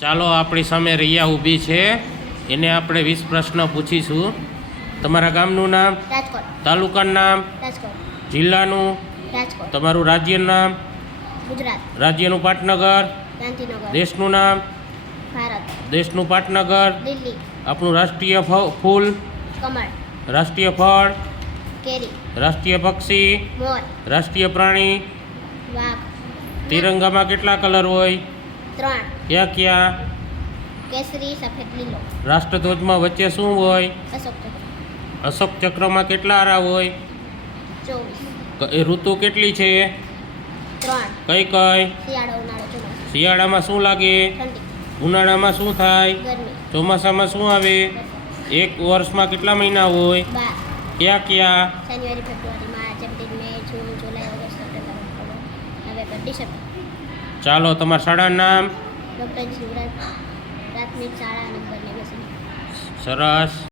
ચાલો આપણી સામે રિયા ઊભી છે, એને આપણે 20 પ્રશ્ન પૂછીશું. તમારા ગામનું નામ? રાજકોટ. તાલુકાનું નામ? રાજકોટ. જિલ્લાનું? રાજકોટ. તમારું રાજ્યનું નામ? ગુજરાત. રાજ્યનું પાટનગર? ગાંધીનગર. દેશનું નામ? ભારત. દેશનું પાટનગર? દિલ્હી. આપણું રાષ્ટ્રીય ફૂલ? કમળ. રાષ્ટ્રીય ફળ? કેરી. રાષ્ટ્રીય પક્ષી? મોર. રાષ્ટ્રીય પ્રાણી? વાઘ. તિરંગામાં કેટલા કલર હોય? 3. ક્યાં ક્યાં? કેસરી, સફેદ, લીલો. રાષ્ટ્રધ્વજમાં વચ્ચે શું હોય? અશોક ચક્ર. અશોક ચક્રમાં કેટલા આરા હોય? 24. એ ઋતુ કેટલી છે? 3. કઈ કઈ? શિયાળો, ઉનાળો, ચોમાસું. શિયાળામાં શું લાગે? ઠંડી. ઉનાળામાં શું થાય? ગરમી. ચોમાસામાં શું આવે? એક વર્ષમાં કેટલા મહિના હોય? 12. ક્યાં ક્યાં? January, February, March, April, May, June, July, August, September, October, November, December. ચાલો તમારા શાળાનું નામ? ડૉક્ટર જીવરાજ પ્રાથમિક શાળા નંબર 89. સરસ.